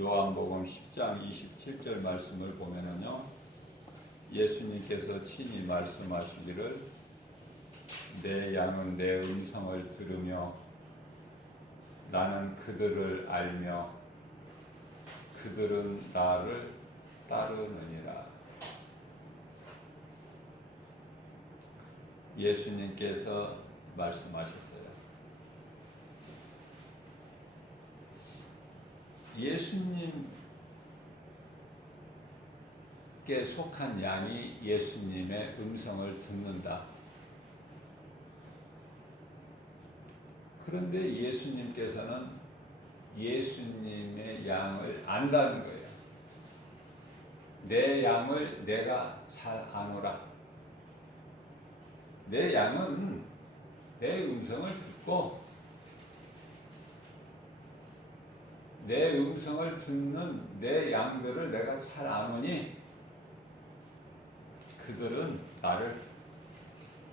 요한복음 10장 27절 말씀을 보면은요, 예수님께서 친히 말씀하시기를 내 양은 내 음성을 들으며 나는 그들을 알며 그들은 나를 따르느니라. 예수님께서 말씀하셨어요. 예수님께 속한 양이 예수님의 음성을 듣는다. 그런데 예수님께서는 예수님의 양을 안다는 거예요. 내 양을 내가 잘 아노라. 내 양은 내 음성을 듣고 내 음성을 듣는 내 양들을 내가 잘 아노니 그들은 나를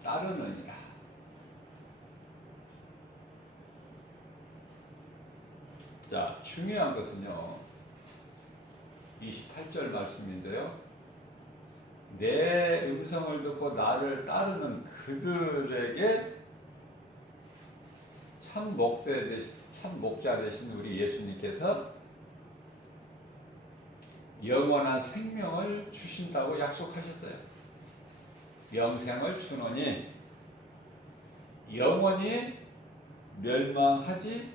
따르느니라. 자, 중요한 것은요, 28절 말씀인데요, 내 음성을 듣고 나를 따르는 그들에게 참 목자 되신 우리 예수님께서 영원한 생명을 주신다고 약속하셨어요. 영생을 주노니 영원히 멸망하지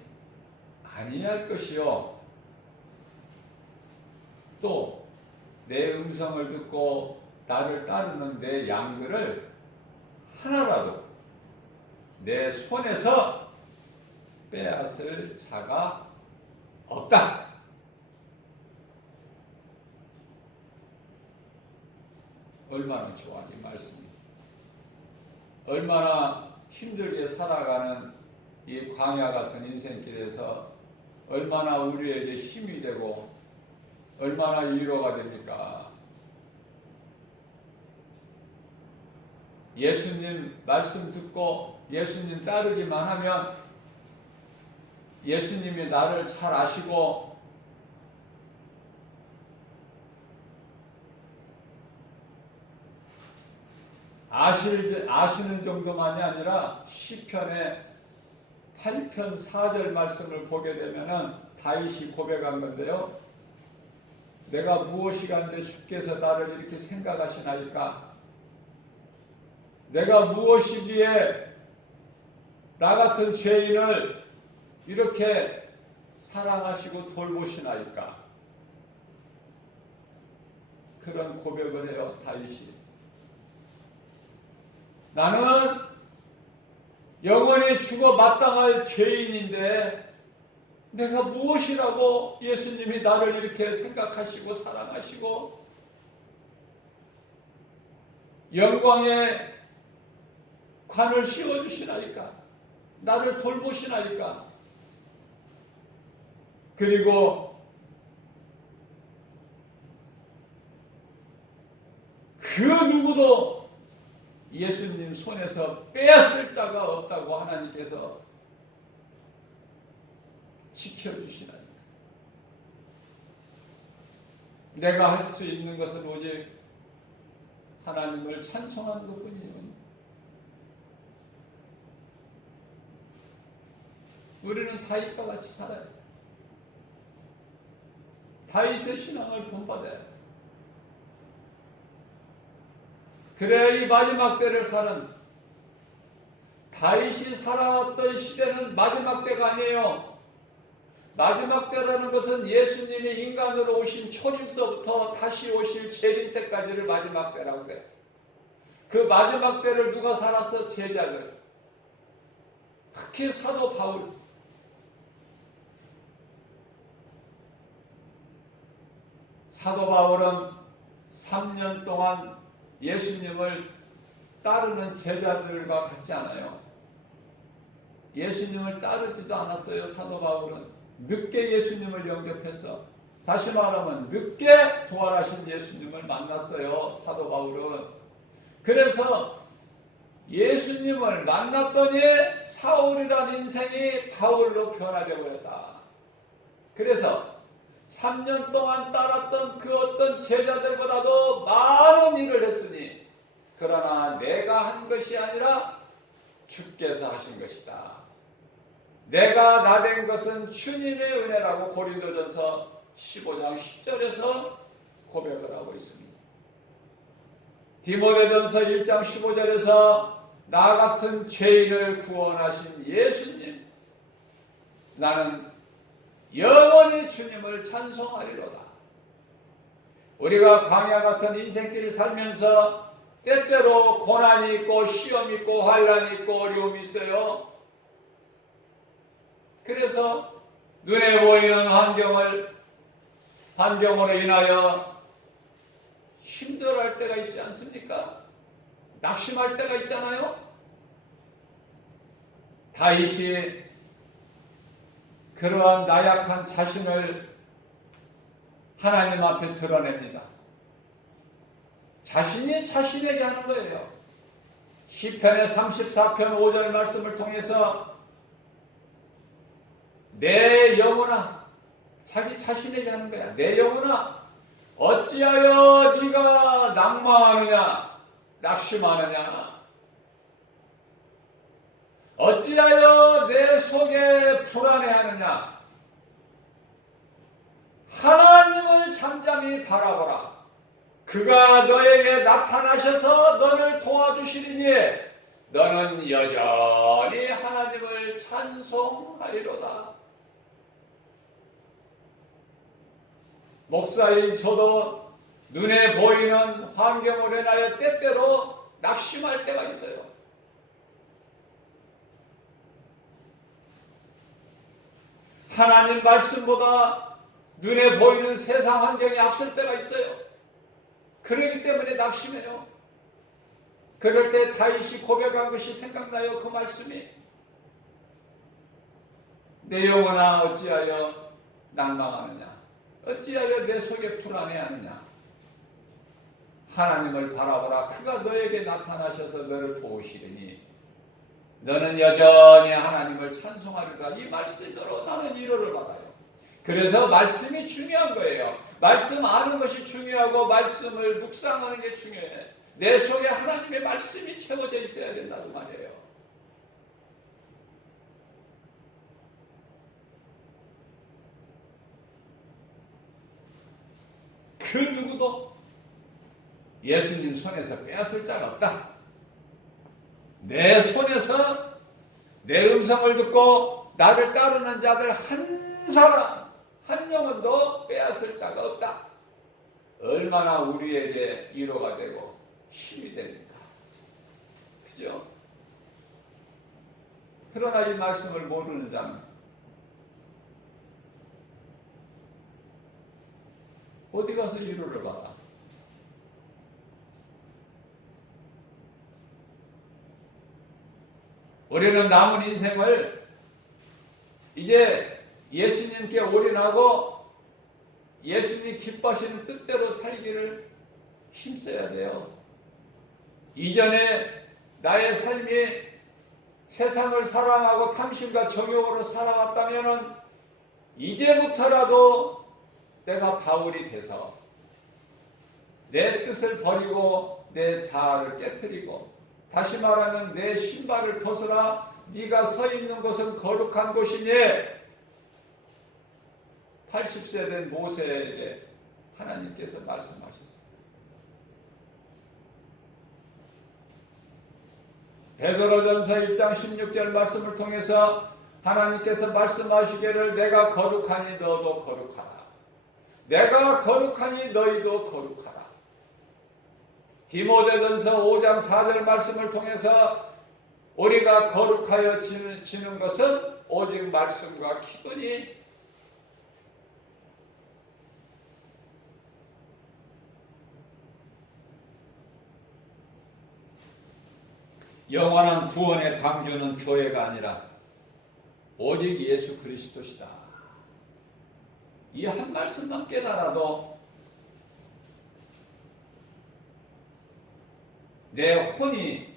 아니할 것이요, 또 내 음성을 듣고 나를 따르는 내 양들을 하나라도 내 손에서 빼앗을 자가 없다. 얼마나 좋아, 이 말씀이. 얼마나 힘들게 살아가는 이 광야 같은 인생길에서 얼마나 우리에게 힘이 되고 얼마나 위로가 됩니까? 예수님 말씀 듣고 예수님 따르기만 하면 예수님이 나를 잘 아시고 아시는 정도만이 아니라 시편의 8편 4절 말씀을 보게 되면은 다윗이 고백한 건데요, 내가 무엇이간데 주께서 나를 이렇게 생각하시나이까? 내가 무엇이기에 나 같은 죄인을 이렇게 사랑하시고 돌보시나이까? 그런 고백을 해요, 다윗이. 나는 영원히 죽어 마땅할 죄인인데 내가 무엇이라고 예수님이 나를 이렇게 생각하시고 사랑하시고 영광의 관을 씌워주시나이까? 나를 돌보시나이까? 그리고 그 누구도 예수님 손에서 빼앗을 자가 없다고 하나님께서 지켜주시나이까? 내가 할 수 있는 것은 오직 하나님을 찬송하는 것뿐이에요. 우리는 다윗과 같이 살아요. 다윗의 신앙을 본받아야 해요. 그래, 이 마지막 때를 사는 다윗이 살아왔던 시대는 마지막 때가 아니에요. 마지막 때라는 것은 예수님이 인간으로 오신 초림서부터 다시 오실 재림 때까지를 마지막 때라고 그래요. 그 마지막 때를 누가 살았어? 제자들. 특히 사도 바울. 사도 바울은 3년 동안 예수님을 따르는 제자들과 같지 않아요. 예수님을 따르지도 않았어요. 사도 바울은 늦게 예수님을 영접했어. 다시 말하면 늦게 부활하신 예수님을 만났어요, 사도 바울은. 그래서 예수님을 만났더니 사울이라는 인생이 바울로 변화되어 버렸다. 그래서 3년 동안 따랐던 그 어떤 제자들보다도 많은 일을 했으니 그러나 내가 한 것이 아니라 주께서 하신 것이다. 내가 나된 것은 주님의 은혜라고 고린도전서 15장 10절에서 고백을 하고 있습니다. 디모데전서 1장 15절에서 나 같은 죄인을 구원하신 예수님, 나는 영원히 주님을 찬송하리로다. 우리가 광야 같은 인생길을 살면서 때때로 고난이 있고 시험이 있고 환난이 있고 어려움이 있어요. 그래서 눈에 보이는 환경으로 인하여 힘들어할 때가 있지 않습니까? 낙심할 때가 있잖아요. 다윗이 그러한 나약한 자신을 하나님 앞에 드러냅니다. 자신이 자신에게 하는 거예요. 시편의 34편 5절 말씀을 통해서 내 영혼아, 자기 자신에게 하는 거야. 내 영혼아, 어찌하여 네가 낙망하느냐, 낙심하느냐, 어찌하여 내 속에 불안해하느냐. 하나님을 잠잠히 바라보라. 그가 너에게 나타나셔서 너를 도와주시리니 너는 여전히 하나님을 찬송하리로다. 목사인 저도 눈에 보이는 환경으로 인하여 때때로 낙심할 때가 있어요. 하나님 말씀보다 눈에 보이는 세상 환경이 앞설 때가 있어요. 그러기 때문에 낙심해요. 그럴 때 다윗이 고백한 것이 생각나요. 그 말씀이 내 영혼아 어찌하여 낭망하느냐, 어찌하여 내 속에 불안해하느냐. 하나님을 바라보라. 그가 너에게 나타나셔서 너를 도우시리니 너는 여전히 하나님을 찬송하리라. 이 말씀대로 나는 위로를 받아요. 그래서 말씀이 중요한 거예요. 말씀 아는 것이 중요하고 말씀을 묵상하는 게 중요해. 내 속에 하나님의 말씀이 채워져 있어야 된다고 말이에요. 그 누구도 예수님 손에서 빼앗을 자가 없다. 내 손에서 내 음성을 듣고 나를 따르는 자들 한 사람, 한 영혼도 빼앗을 자가 없다. 얼마나 우리에게 위로가 되고 힘이 됩니까? 그죠? 그러나 이 말씀을 모르는 자는 어디 가서 위로를 받아? 우리는 남은 인생을 이제 예수님께 올인하고 예수님 기뻐하시는 뜻대로 살기를 힘써야 돼요. 이전에 나의 삶이 세상을 사랑하고 탐심과 정욕으로 살아왔다면 이제부터라도 내가 바울이 돼서 내 뜻을 버리고 내 자아를 깨트리고, 다시 말하면 내 신발을 벗으라. 네가 서 있는 곳은 거룩한 곳이니 80세 된 모세에게 하나님께서 말씀하셨어요. 베드로전서 1장 16절 말씀을 통해서 하나님께서 말씀하시기를 내가 거룩하니 너도 거룩하라. 내가 거룩하니 너희도 거룩하라. 디모데전서 5장 4절 말씀을 통해서 우리가 거룩하여 지는 것은 오직 말씀과 기도니 영원한 구원의 방주는 교회가 아니라 오직 예수 그리스도시다. 이 한 말씀만 깨달아도 내 혼이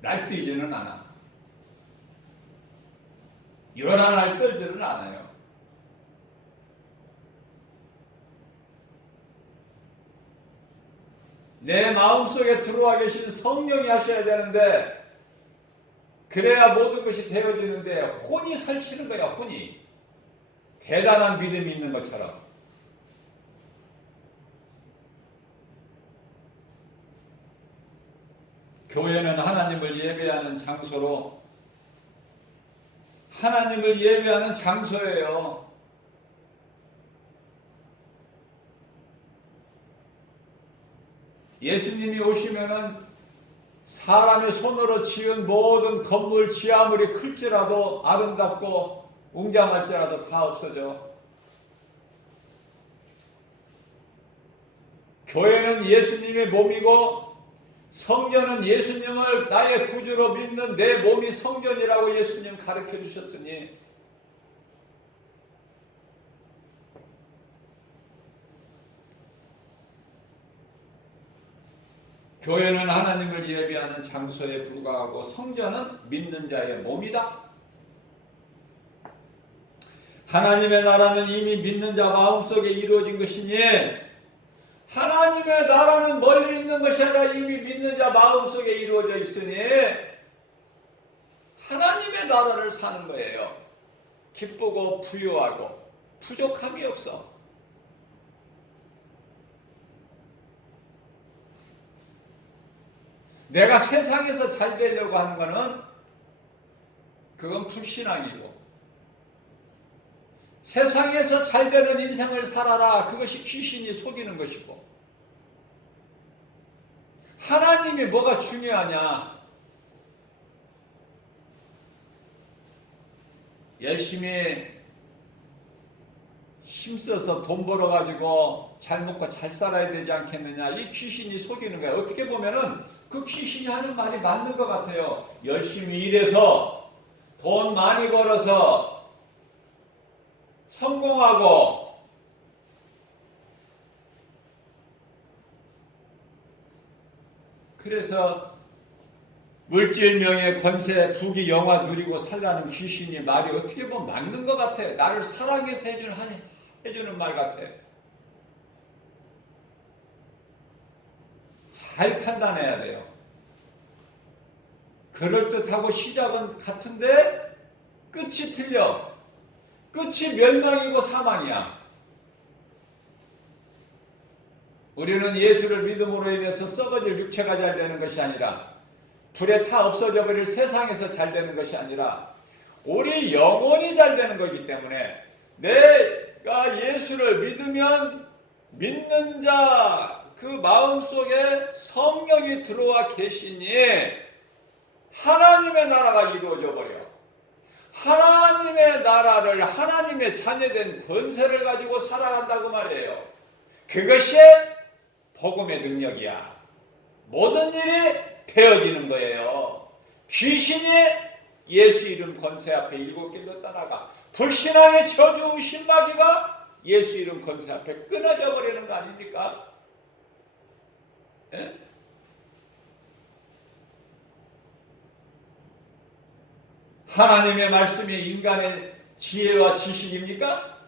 날뛰지는 않아. 요란할 떨지는 않아요. 내 마음속에 들어와 계신 성령이 하셔야 되는데 그래야 모든 것이 되어지는데 혼이 설치는 거야. 혼이. 대단한 믿음이 있는 것처럼. 교회는 하나님을 예배하는 장소로 하나님을 예배하는 장소예요. 예수님이 오시면은 사람의 손으로 지은 모든 건물, 지하물이 클지라도 아름답고 웅장할지라도 다 없어져. 교회는 예수님의 몸이고 성전은 예수님을 나의 구주로 믿는 내 몸이 성전이라고 예수님 가르쳐 주셨으니 교회는 하나님을 예배하는 장소에 불과하고 성전은 믿는 자의 몸이다. 하나님의 나라는 이미 믿는 자 마음속에 이루어진 것이니 하나님의 나라는 멀리 있는 것이 아니라 이미 믿는 자 마음속에 이루어져 있으니 하나님의 나라를 사는 거예요. 기쁘고 부유하고 부족함이 없어. 내가 세상에서 잘 되려고 하는 거는 그건 불신앙이고 세상에서 잘 되는 인생을 살아라. 그것이 귀신이 속이는 것이고 하나님이 뭐가 중요하냐? 열심히 힘써서 돈 벌어가지고 잘 먹고 잘 살아야 되지 않겠느냐? 이 귀신이 속이는 거야. 어떻게 보면은 그 귀신이 하는 말이 맞는 것 같아요. 열심히 일해서 돈 많이 벌어서 성공하고 그래서 물질, 명예, 권세, 부귀, 영화 누리고 살라는 귀신이 말이 어떻게 보면 맞는 것 같아. 나를 사랑해서 해주는 말 같아. 잘 판단해야 돼요. 그럴듯하고 시작은 같은데 끝이 틀려. 끝이 멸망이고 사망이야. 우리는 예수를 믿음으로 인해서 썩어질 육체가 잘 되는 것이 아니라 불에 타 없어져 버릴 세상에서 잘 되는 것이 아니라 우리 영혼이 잘 되는 거기 때문에 내가 예수를 믿으면 믿는 자 그 마음속에 성령이 들어와 계시니 하나님의 나라가 이루어져 버려. 하나님의 나라를 하나님의 자녀된 권세를 가지고 살아간다고 말이에요. 그것이 복음의 능력이야. 모든 일이 되어지는 거예요. 귀신이 예수 이름 권세 앞에 7길로 떠나가. 불신앙의 저주 의심 마귀가 예수 이름 권세 앞에 끊어져 버리는 거 아닙니까? 예? 하나님의 말씀이 인간의 지혜와 지식입니까?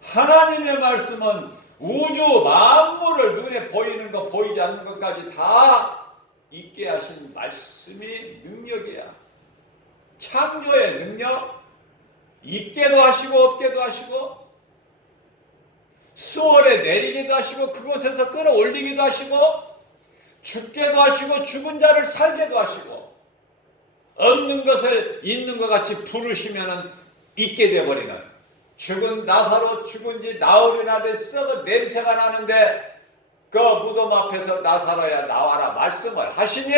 하나님의 말씀은 우주 만물을 눈에 보이는 것 보이지 않는 것까지 다 있게 하신 말씀이 능력이야. 창조의 능력, 있게도 하시고 없게도 하시고 수월에 내리기도 하시고 그곳에서 끌어올리기도 하시고 죽게도 하시고 죽은 자를 살게도 하시고 없는 것을 있는 것 같이 부르시면 있게 되어버리는 죽은 나사로 죽은 지 나흘이나 됐어 냄새가 나는데 그 무덤 앞에서 나사로야 나와라 말씀을 하시니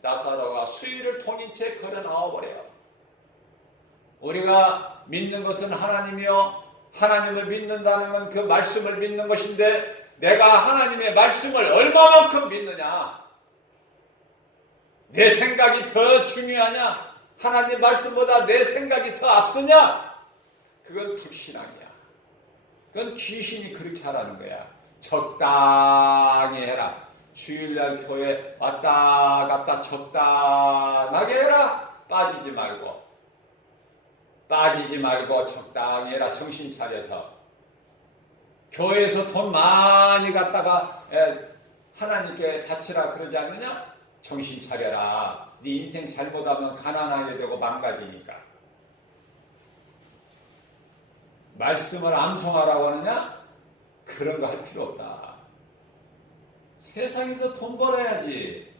나사로가 수위를 통인 채 걸어 나와버려요. 우리가 믿는 것은 하나님이요 하나님을 믿는다는 건 그 말씀을 믿는 것인데 내가 하나님의 말씀을 얼마만큼 믿느냐? 내 생각이 더 중요하냐? 하나님 말씀보다 내 생각이 더 앞서냐? 그건 불신앙이야. 그건 귀신이 그렇게 하라는 거야. 적당히 해라. 주일날 교회 왔다 갔다 적당하게 해라. 빠지지 말고 적당히 해라. 정신 차려서. 교회에서 돈 많이 갖다가 하나님께 바치라 그러지 않느냐? 정신 차려라. 네 인생 잘못하면 가난하게 되고 망가지니까. 말씀을 암송하라고 하느냐? 그런 거 할 필요 없다. 세상에서 돈 벌어야지.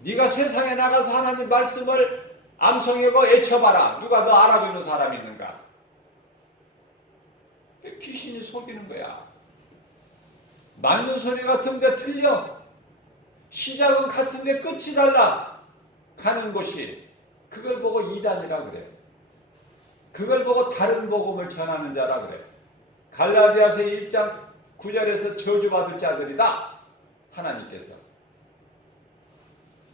네가 세상에 나가서 하나님 말씀을 암송하고 애쳐봐라. 누가 너 알아주는 사람이 있는가? 귀신이 속이는 거야. 맞는 소리 같은데 틀려. 시작은 같은데 끝이 달라. 가는 곳이. 그걸 보고 이단이라 그래. 그걸 보고 다른 복음을 전하는 자라 그래. 갈라디아서 1장 9절에서 저주받을 자들이다. 하나님께서.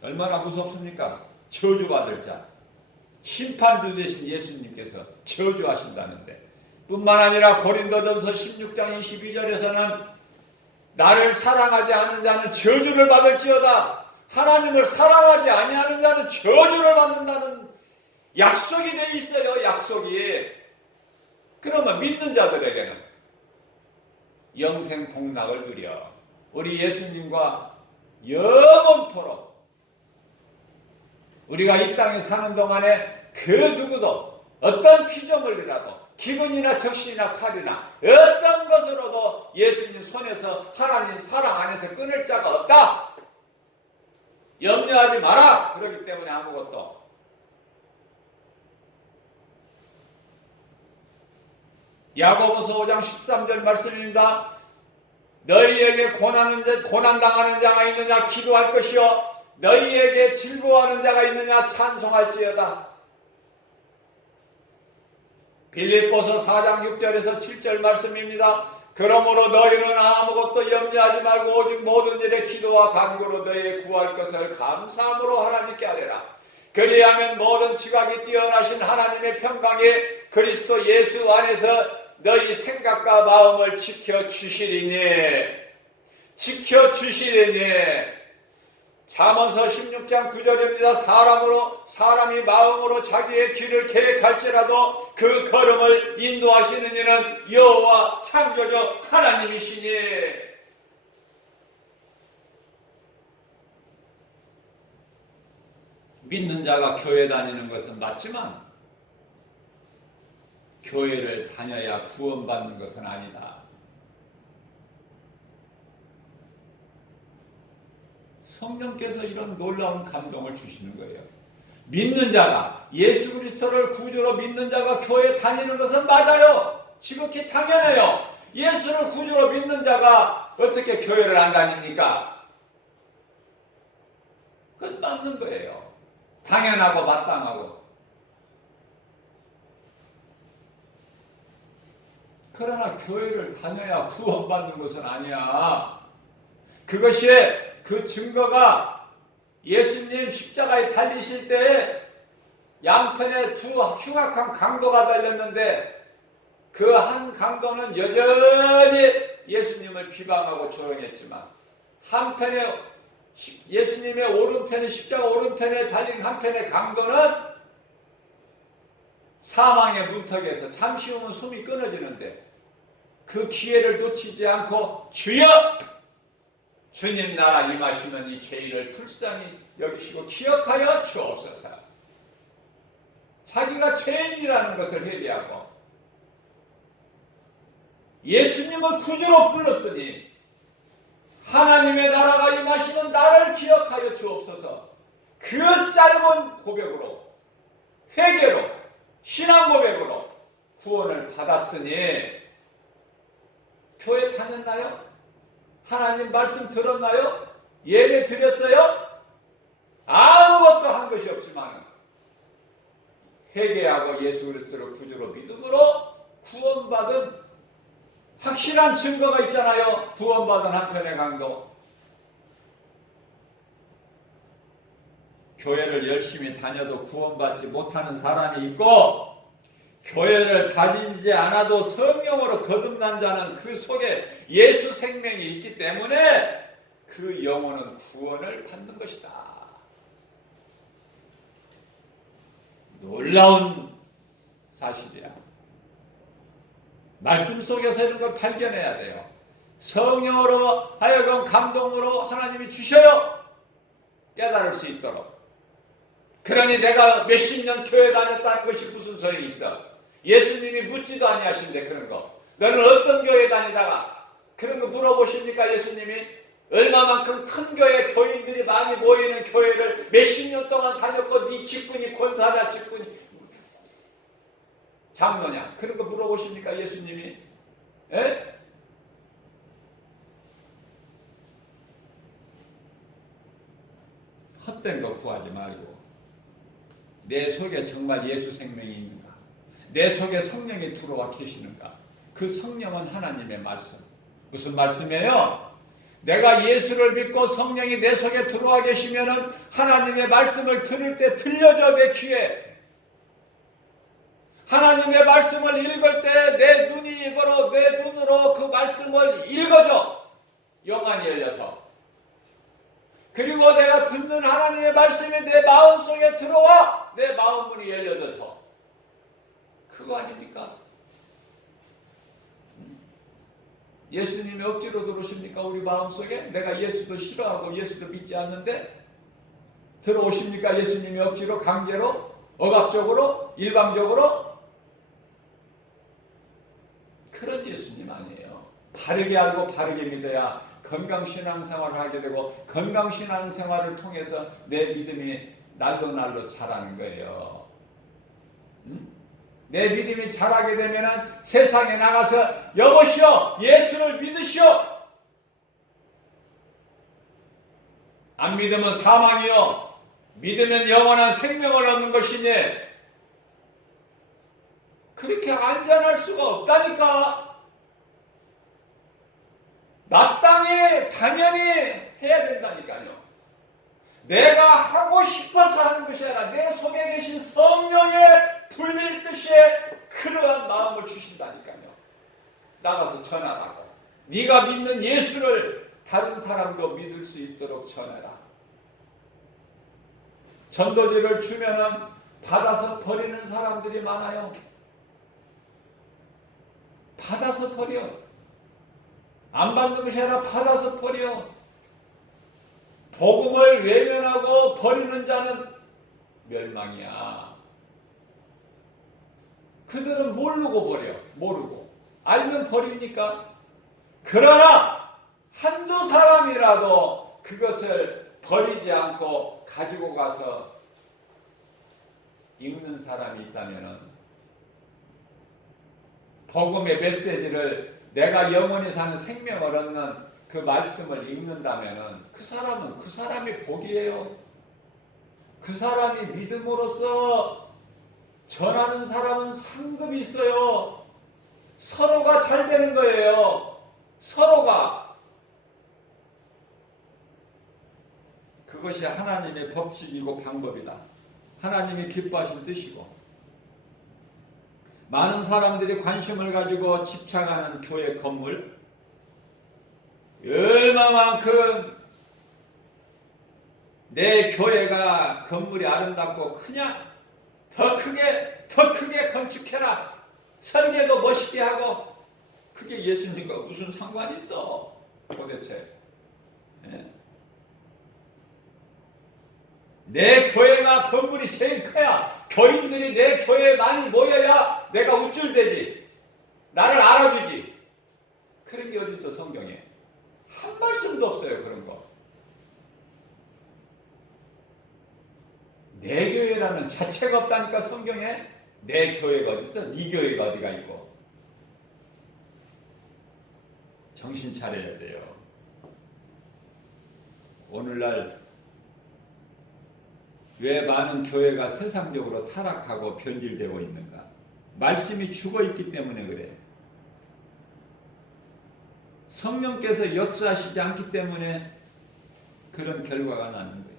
얼마나 무섭습니까? 저주받을 자. 심판주 되신 예수님께서 저주하신다는데. 뿐만 아니라 고린도전서 16장 22절에서는 나를 사랑하지 않는 자는 저주를 받을지어다. 하나님을 사랑하지 아니하는 자는 저주를 받는다는 약속이 되어 있어요. 약속이. 그러면 믿는 자들에게는 영생 복락을 누려 우리 예수님과 영원토록 우리가 이 땅에 사는 동안에 그 누구도 어떤 피조물이라도 기근이나 적신이나 칼이나 어떤 것으로도 예수님 손에서 하나님 사랑 안에서 끊을 자가 없다. 염려하지 마라. 그렇기 때문에 아무것도. 야고보서 5장 13절 말씀입니다. 너희에게 고난당하는 자가 있느냐 기도할 것이요 너희에게 즐거워하는 자가 있느냐 찬송할지어다. 빌립보서 4장 6절에서 7절 말씀입니다. 그러므로 너희는 아무것도 염려하지 말고 오직 모든 일에 기도와 간구로 너희의 구할 것을 감사함으로 하나님께 아뢰라. 그리하면 모든 지각이 뛰어나신 하나님의 평강이 그리스도 예수 안에서 너희 생각과 마음을 지켜주시리니 잠언서 16장 9절입니다. 사람이 마음으로 자기의 길을 계획할지라도 그 걸음을 인도하시는 이는 여호와 창조주 하나님이시니. 믿는 자가 교회 다니는 것은 맞지만 교회를 다녀야 구원받는 것은 아니다. 성령께서 이런 놀라운 감동을 주시는 거예요. 믿는 자가 예수 그리스도를 구주로 믿는 자가 교회 다니는 것은 맞아요. 지극히 당연해요. 예수를 구주로 믿는 자가 어떻게 교회를 안 다닙니까? 그건 맞는 거예요. 당연하고 마땅하고. 그러나 교회를 다녀야 구원받는 것은 아니야. 그것이 그 증거가 예수님 십자가에 달리실 때에 양편에 두 흉악한 강도가 달렸는데 그 한 강도는 여전히 예수님을 비방하고 조롱했지만 한편에 예수님의 오른편에 십자가 오른편에 달린 한편의 강도는 사망의 문턱에서 잠시 후면 숨이 끊어지는데 그 기회를 놓치지 않고 주여! 주님 나라 임하시는 이 죄인을 불쌍히 여기시고 기억하여 주옵소서. 자기가 죄인이라는 것을 회개하고 예수님을 구주로 불렀으니 하나님의 나라가 임하시는 나를 기억하여 주옵소서. 그 짧은 고백으로 회개로 신앙 고백으로 구원을 받았으니 교회 다녔나요? 하나님 말씀 들었나요? 예배 드렸어요? 아무것도 한 것이 없지만 회개하고 예수 그리스도를 구주로 믿음으로 구원받은 확실한 증거가 있잖아요. 구원받은 한편의 강도. 교회를 열심히 다녀도 구원받지 못하는 사람이 있고 교회를 다니지 않아도 성령으로 거듭난 자는 그 속에 예수 생명이 있기 때문에 그 영혼은 구원을 받는 것이다. 놀라운 사실이야. 말씀 속에서 이런 걸 발견해야 돼요. 성령으로 하여금 감동으로 하나님이 주셔요. 깨달을 수 있도록. 그러니 내가 몇십 년 교회 다녔다는 것이 무슨 소용이 있어? 예수님이 묻지도 아니하신데 그런 거. 너는 어떤 교회 다니다가 그런 거 물어보십니까? 예수님이 얼마만큼 큰 교회, 교인들이 많이 모이는 교회를 몇십 년 동안 다녔고 네 직분이 권사냐 직분이 장로냐 그런 거 물어보십니까? 예수님이? 에? 헛된 거 구하지 말고 내 속에 정말 예수 생명이 있는가? 내 속에 성령이 들어와 계시는가? 그 성령은 하나님의 말씀. 무슨 말씀이에요? 내가 예수를 믿고 성령이 내 속에 들어와 계시면은 하나님의 말씀을 들을 때 들려져 내 귀에. 하나님의 말씀을 읽을 때 내 눈이 입으로 내 눈으로 그 말씀을 읽어줘. 영안이 열려서. 그리고 내가 듣는 하나님의 말씀이 내 마음속에 들어와 내 마음문이 열려져서 그거 아닙니까? 예수님이 억지로 들어오십니까? 우리 마음속에? 내가 예수도 싫어하고 예수도 믿지 않는데 들어오십니까? 예수님이 억지로 강제로 억압적으로 일방적으로? 그런 예수님 아니에요. 바르게 알고 바르게 믿어야 건강신앙생활을 하게 되고 건강신앙생활을 통해서 내 믿음이 날로 자라는 거예요. 내 믿음이 자라게 되면 세상에 나가서 여보시오 예수를 믿으시오. 안 믿으면 사망이요 믿으면 영원한 생명을 얻는 것이니 그렇게 안전할 수가 없다니까. 마땅히 당연히 해야 된다니까요. 내가 하고 싶어서 하는 것이 아니라 내 속에 계신 성령의 불릴 뜻에 그러한 마음을 주신다니까요. 나가서 전하라고. 네가 믿는 예수를 다른 사람도 믿을 수 있도록 전해라. 전도지를 주면은 받아서 버리는 사람들이 많아요. 받아서 버려. 안 받는 것이 아니라 받아서 버려. 복음을 외면하고 버리는 자는 멸망이야. 그들은 모르고 버려. 모르고. 알면 버립니까? 그러나 한두 사람이라도 그것을 버리지 않고 가지고 가서 읽는 사람이 있다면 복음의 메시지를 내가 영원히 사는 생명을 얻는 그 말씀을 읽는다면 그 사람은 그 사람이 복이에요. 그 사람이 믿음으로써 전하는 사람은 상급이 있어요. 서로가 잘 되는 거예요. 서로가. 그것이 하나님의 법칙이고 방법이다. 하나님이 기뻐하신 뜻이고 많은 사람들이 관심을 가지고 집착하는 교회 건물 얼마만큼 내 교회가 건물이 아름답고 크냐? 더 크게 건축해라. 설계도 멋있게 하고 그게 예수님과 무슨 상관이 있어 도대체. 내 교회가 건물이 제일 커야 교인들이 내 교회에 많이 모여야 내가 우쭐대지. 나를 알아주지. 그런 게 어디 있어 성경에. 한 말씀도 없어요 그런 거. 내 교회라는 자체가 없다니까 성경에. 내 교회가 어디 있어? 네 교회가 어디가 있고. 정신 차려야 돼요. 오늘날 왜 많은 교회가 세상적으로 타락하고 변질되고 있는가? 말씀이 죽어있기 때문에 그래. 성령께서 역사하시지 않기 때문에 그런 결과가 나는 거예요.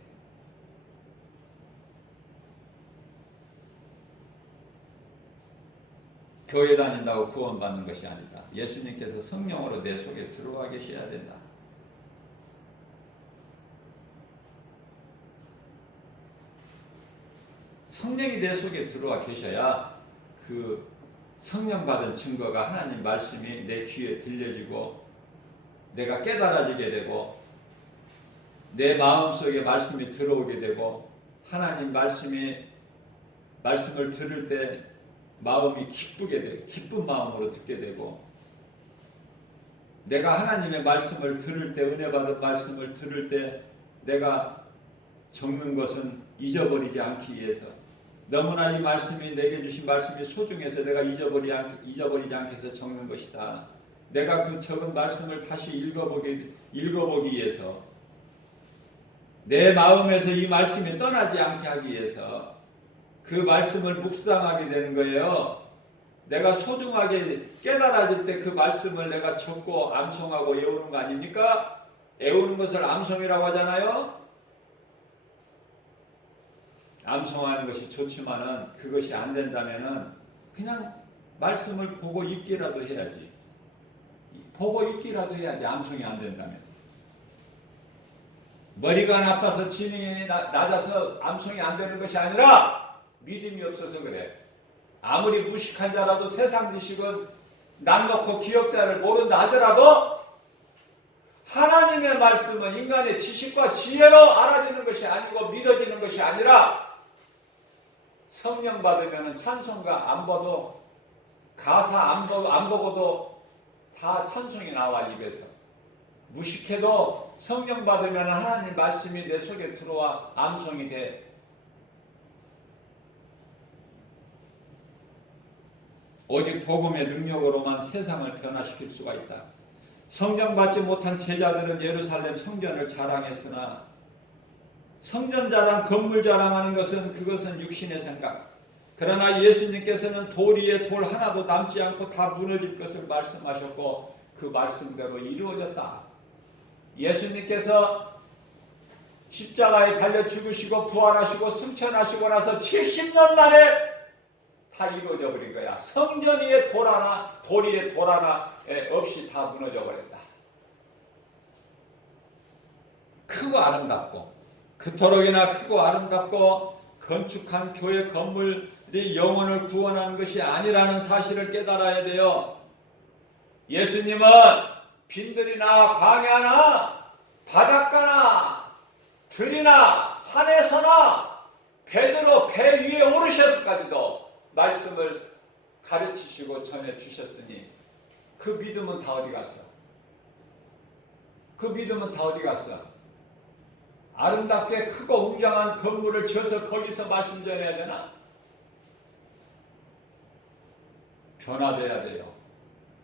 교회 다닌다고 구원받는 것이 아니다. 예수님께서 성령으로 내 속에 들어와 계셔야 된다. 성령이 내 속에 들어와 계셔야 그 성령 받은 증거가 하나님 말씀이 내 귀에 들려지고 내가 깨달아지게 되고 내 마음속에 말씀이 들어오게 되고 하나님 말씀을 들을 때 마음이 기쁘게 되고 기쁜 마음으로 듣게 되고 내가 하나님의 말씀을 들을 때 은혜 받은 말씀을 들을 때 내가 적는 것은 잊어버리지 않기 위해서 너무나 이 말씀이 내게 주신 말씀이 소중해서 내가 잊어버리지 않게 해서 적는 것이다. 내가 그 적은 말씀을 다시 읽어보기 위해서 내 마음에서 이 말씀이 떠나지 않게 하기 위해서 그 말씀을 묵상하게 되는 거예요. 내가 소중하게 깨달아질 때 그 말씀을 내가 적고 암송하고 외우는 거 아닙니까? 외우는 것을 암송이라고 하잖아요. 암송하는 것이 좋지만은 그것이 안 된다면은 그냥 말씀을 보고 읽기라도 해야지. 보고 읽기라도 해야지. 암송이 안 된다면. 머리가 나빠서 지능이 낮아서 암송이 안 되는 것이 아니라 믿음이 없어서 그래. 아무리 무식한 자라도 세상 지식은 남 놓고 기억자를 모른다 하더라도 하나님의 말씀은 인간의 지식과 지혜로 알아지는 것이 아니고 믿어지는 것이 아니라 성령 받으면 찬송가 안 봐도 가사 안 보고도 다 찬송이 나와 입에서. 무식해도 성령 받으면 하나님 말씀이 내 속에 들어와 암송이 돼. 오직 복음의 능력으로만 세상을 변화시킬 수가 있다. 성령 받지 못한 제자들은 예루살렘 성전을 자랑했으나 성전 자랑, 건물 자랑하는 그것은 육신의 생각. 그러나 예수님께서는 돌 위에 돌 하나도 남지 않고 다 무너질 것을 말씀하셨고 그 말씀대로 이루어졌다. 예수님께서 십자가에 달려 죽으시고 부활하시고 승천하시고 나서 70년 만에 다 이루어져 버린 거야. 성전 위에 돌 위에 돌 하나 없이 다 무너져 버렸다. 크고 아름답고 그토록이나 크고 아름답고 건축한 교회 건물이 영혼을 구원하는 것이 아니라는 사실을 깨달아야 돼요. 예수님은 빈들이나 광야나 바닷가나 들이나 산에서나 베드로 배 위에 오르셔서까지도 말씀을 가르치시고 전해주셨으니 그 믿음은 다 어디 갔어? 그 믿음은 다 어디 갔어? 아름답게 크고 웅장한 건물을 지어서 거기서 말씀 전해야 되나? 변화돼야 돼요.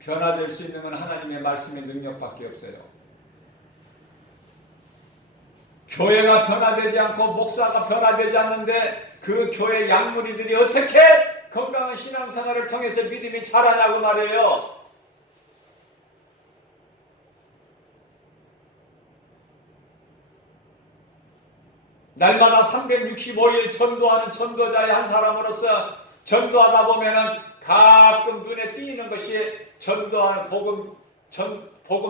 변화될 수 있는 건 하나님의 말씀의 능력밖에 없어요. 교회가 변화되지 않고 목사가 변화되지 않는데 그 교회 양무리들이 어떻게 건강한 신앙생활을 통해서 믿음이 자라냐고 말이에요. 날마다 365일 전도하는 전도자의 한 사람으로서 전도하다 보면은 가끔 눈에 띄는 것이 전도하는 복음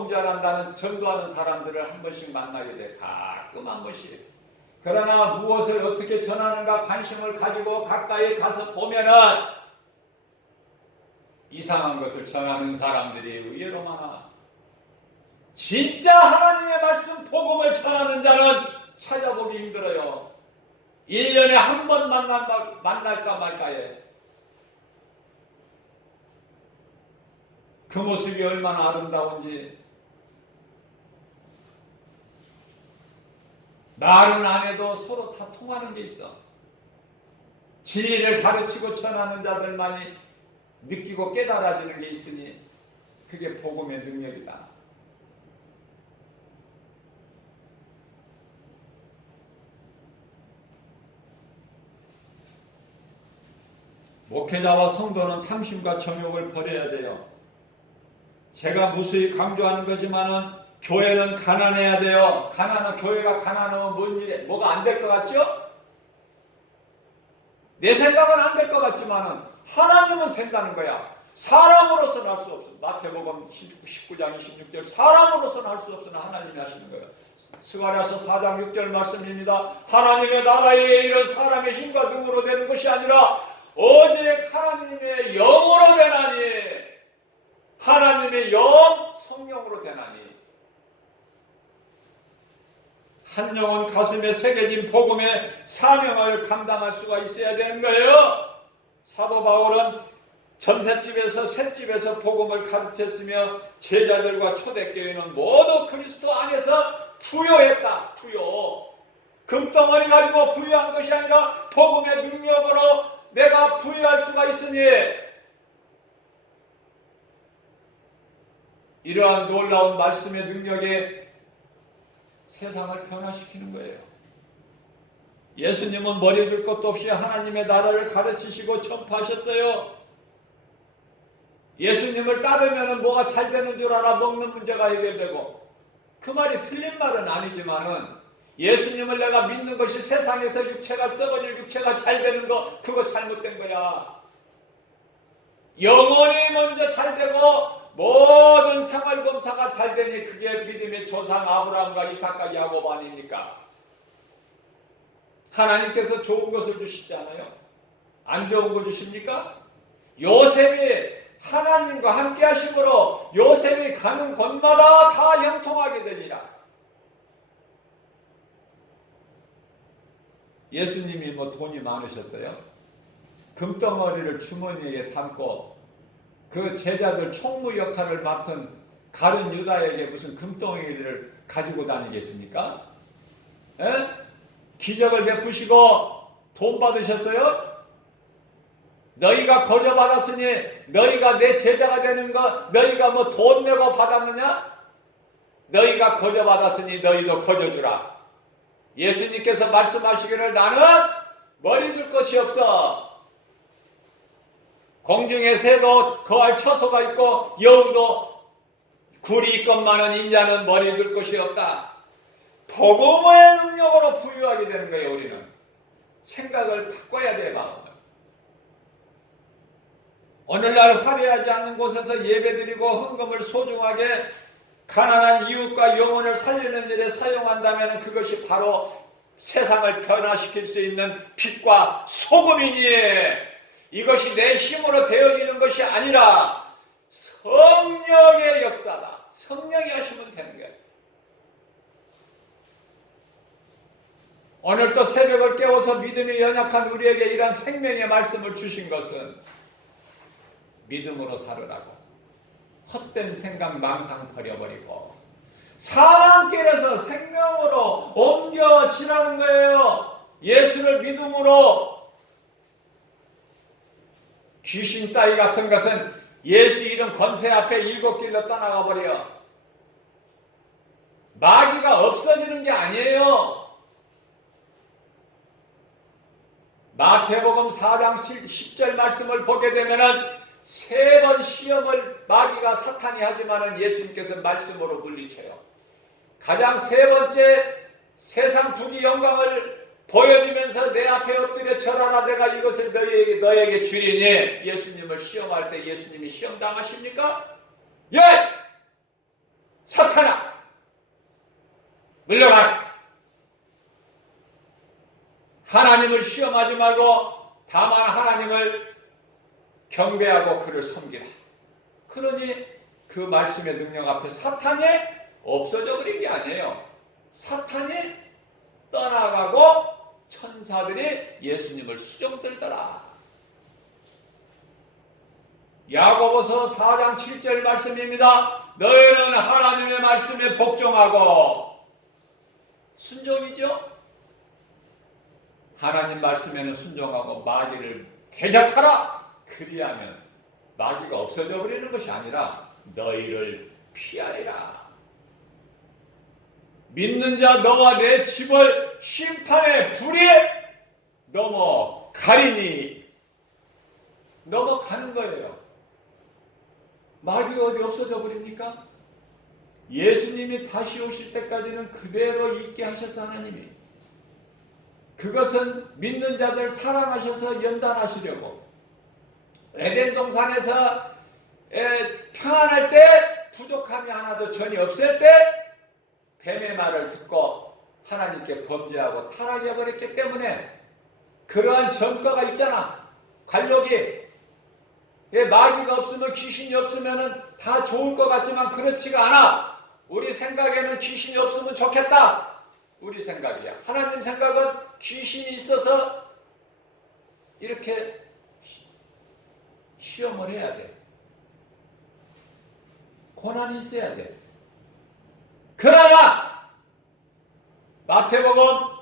전한다는 전도하는 사람들을 한 번씩 만나게 돼. 가끔 한 번씩. 그러나 무엇을 어떻게 전하는가 관심을 가지고 가까이 가서 보면은 이상한 것을 전하는 사람들이 의외로 많아. 진짜 하나님의 말씀 복음을 전하는 자는 찾아보기 힘들어요. 1년에 한 번 만날까 말까에. 그 모습이 얼마나 아름다운지. 말은 안 해도 서로 다 통하는 게 있어. 진리를 가르치고 전하는 자들만이 느끼고 깨달아지는 게 있으니 그게 복음의 능력이다. 목회자와 성도는 탐심과 정욕을 버려야 돼요. 제가 무수히 강조하는 거지만은 교회는 가난해야 돼요. 교회가 가난하면 뭐가 안 될 것 같죠? 내 생각은 안 될 것 같지만은 하나님은 된다는 거야. 사람으로서는 할 수 없어. 마태복음 19장 26절 사람으로서는 할 수 없으나 하나님이 하시는 거예요. 스가랴서 4장 6절 말씀입니다. 하나님의 나라에 이런 사람의 힘과 능으로 되는 것이 아니라 오직 하나님의 영으로 되나니, 하나님의 영 성령으로 되나니. 한 영혼 가슴에 새겨진 복음의 사명을 감당할 수가 있어야 되는 거예요. 사도 바울은 전셋집에서 셋집에서 복음을 가르쳤으며 제자들과 초대교회는 모두 그리스도 안에서 부요했다. 부요. 금덩어리 가지고 부유한 것이 아니라 복음의 능력으로 내가 부유할 수가 있으니, 이러한 놀라운 말씀의 능력에 세상을 변화시키는 거예요. 예수님은 머리 둘 것도 없이 하나님의 나라를 가르치시고 전파하셨어요. 예수님을 따르면 뭐가 잘 되는 줄 알아? 먹는 문제가 해결되고. 그 말이 틀린 말은 아니지만은, 예수님을 내가 믿는 것이 세상에서 육체가 썩어질 육체가 잘 되는 거, 그거 잘못된 거야. 영혼이 먼저 잘 되고 모든 생활검사가 잘 되니 그게 믿음의 조상 아브라함과 이삭과 야곱 아닙니까? 하나님께서 좋은 것을 주시지 않아요? 안 좋은 거 주십니까? 요셉이 하나님과 함께 하심으로 요셉이 가는 곳마다 다 형통하게 되니라. 예수님이 뭐 돈이 많으셨어요? 금덩어리를 주머니에 담고 그 제자들 총무 역할을 맡은 가룟 유다에게 무슨 금덩어리를 가지고 다니겠습니까? 에? 기적을 베푸시고 돈 받으셨어요? 너희가 거저 받았으니 너희가 내 제자가 되는 거 너희가 뭐 돈 내고 받았느냐? 너희가 거저 받았으니 너희도 거저 주라. 예수님께서 말씀하시기를 나는 머리 둘 것이 없어. 공중에 새도 거할 처소가 있고 여우도 굴이 있건만은 인자는 머리 둘 것이 없다. 복음의 능력으로 부유하게 되는 거예요. 우리는 생각을 바꿔야 돼. 마음을. 오늘날 화려하지 않는 곳에서 예배드리고 헌금을 소중하게 가난한 이웃과 영혼을 살리는 일에 사용한다면 그것이 바로 세상을 변화시킬 수 있는 빛과 소금이니, 이것이 내 힘으로 되어지는 것이 아니라 성령의 역사다. 성령이 하시면 되는 거예요. 오늘도 새벽을 깨워서 믿음이 연약한 우리에게 이러한 생명의 말씀을 주신 것은 믿음으로 살으라고. 헛된 생각 망상 버려버리고 사망길에서 생명으로 옮겨지라는 거예요. 예수를 믿음으로. 귀신 따위 같은 것은 예수 이름 권세 앞에 일곱 길로 떠나가 버려. 마귀가 없어지는 게 아니에요. 마태복음 4장 10절 말씀을 보게 되면은 세 번 시험을 마귀가 사탄이 하지만은 예수님께서 말씀으로 물리쳐요. 가장 세 번째, 세상 부귀 영광을 보여주면서 내 앞에 엎드려 절하라, 내가 이것을 너에게 주리니. 예수님을 시험할 때 예수님이 시험 당하십니까? 예! 사탄아! 물러가라! 하나님을 시험하지 말고 다만 하나님을 경배하고 그를 섬기라. 그러니 그 말씀의 능력 앞에 사탄이 없어져 버린 게 아니에요. 사탄이 떠나가고 천사들이 예수님을 수종들더라. 야고보서 4장 7절 말씀입니다. 너희는 하나님의 말씀에 복종하고. 순종이죠. 하나님 말씀에는 순종하고 마귀를 대적하라. 그리하면 마귀가 없어져 버리는 것이 아니라 너희를 피하리라. 믿는 자 너와 내 집을 심판의 불이 넘어가리니. 넘어가는 거예요. 마귀가 어디 없어져 버립니까? 예수님이 다시 오실 때까지는 그대로 있게 하셔서 하나님이. 그것은 믿는 자들 사랑하셔서 연단하시려고. 에덴 동산에서 평안할 때, 부족함이 하나도 전혀 없을 때 뱀의 말을 듣고 하나님께 범죄하고 타락해 버렸기 때문에 그러한 전과가 있잖아. 관력이. 마귀가 없으면, 귀신이 없으면 다 좋을 것 같지만 그렇지가 않아. 우리 생각에는 귀신이 없으면 좋겠다. 우리 생각이야. 하나님 생각은 귀신이 있어서 이렇게 시험을 해야 돼. 고난이 있어야 돼. 그러나 마태복음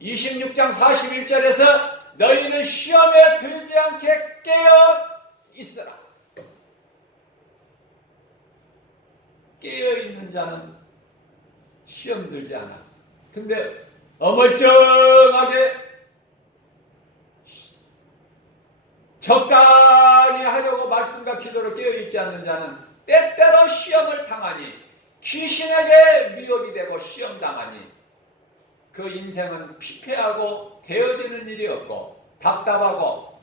26장 41절에서 너희는 시험에 들지 않게 깨어 있으라. 깨어있는 자는 시험 들지 않아. 근데 어물쩡하게 적당히 하려고 말씀과 기도로 깨어있지 않는 자는 때때로 시험을 당하니, 귀신에게 미혹이 되고 시험 당하니 그 인생은 피폐하고 되어지는 일이 없고 답답하고,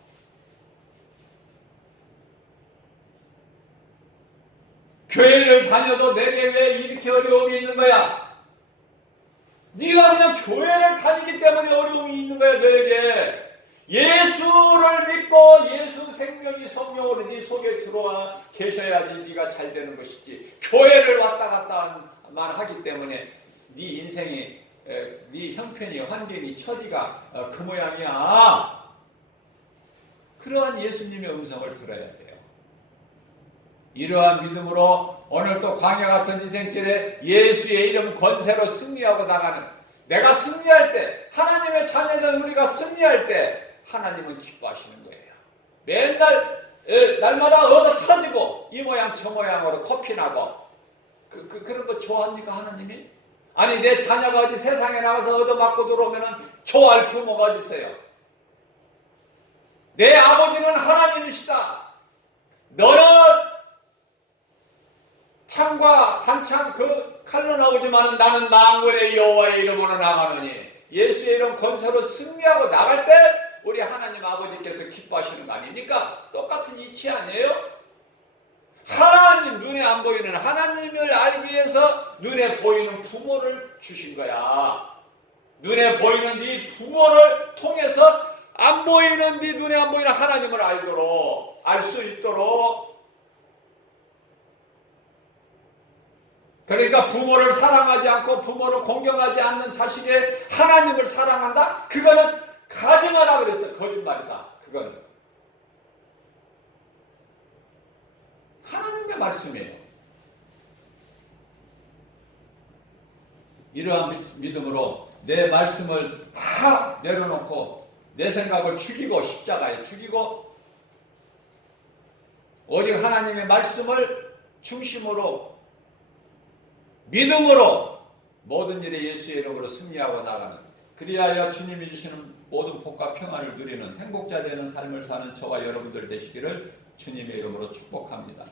교회를 다녀도 내게 왜 이렇게 어려움이 있는 거야? 네가 그냥 교회를 다니기 때문에 어려움이 있는 거야. 너에게 예수를 믿고 예수 생명이 성령으로 네 속에 들어와 계셔야지 네가 잘 되는 것이지. 교회를 왔다 갔다만 하기 때문에 네 인생이, 네 형편이, 환경이, 처지가 그 모양이야. 그러한 예수님의 음성을 들어야 돼요. 이러한 믿음으로 오늘 또 광야 같은 인생길에 예수의 이름 권세로 승리하고 나가는, 내가 승리할 때, 하나님의 자녀된 우리가 승리할 때 하나님은 기뻐하시는 거예요. 맨날 날마다 얻어 터지고 이 모양 저 모양으로 코피나고 그런 거 좋아합니까 하나님이? 아니 내 자녀가 어디 세상에 나가서 얻어맞고 들어오면 좋아할 부모가 어디 있어요? 내 아버지는 하나님이시다. 너는 창과 단창 그 칼로 나오지만 나는 만군의 여호와의 이름으로 나가노니, 예수의 이름 권세로 승리하고 나갈 때 우리 하나님 아버지께서 기뻐하시는 거 아닙니까? 똑같은 이치 아니에요? 하나님, 눈에 안 보이는 하나님을 알기 위해서 눈에 보이는 부모를 주신 거야. 눈에 보이는 네 부모를 통해서 안 보이는 네 눈에 안 보이는 하나님을 알도록, 알 수 있도록. 그러니까 부모를 사랑하지 않고 부모를 공경하지 않는 자식의 하나님을 사랑한다? 그거는 가증하라 그랬어. 거짓말이다. 그거는 하나님의 말씀이에요. 이러한 믿음으로 내 말씀을 다 내려놓고 내 생각을 죽이고, 십자가에 죽이고 오직 하나님의 말씀을 중심으로 믿음으로 모든 일에 예수의 이름으로 승리하고 나가는, 그리하여 주님이 주시는 모든 복과 평안을 누리는 행복자 되는 삶을 사는 저와 여러분들 되시기를 주님의 이름으로 축복합니다.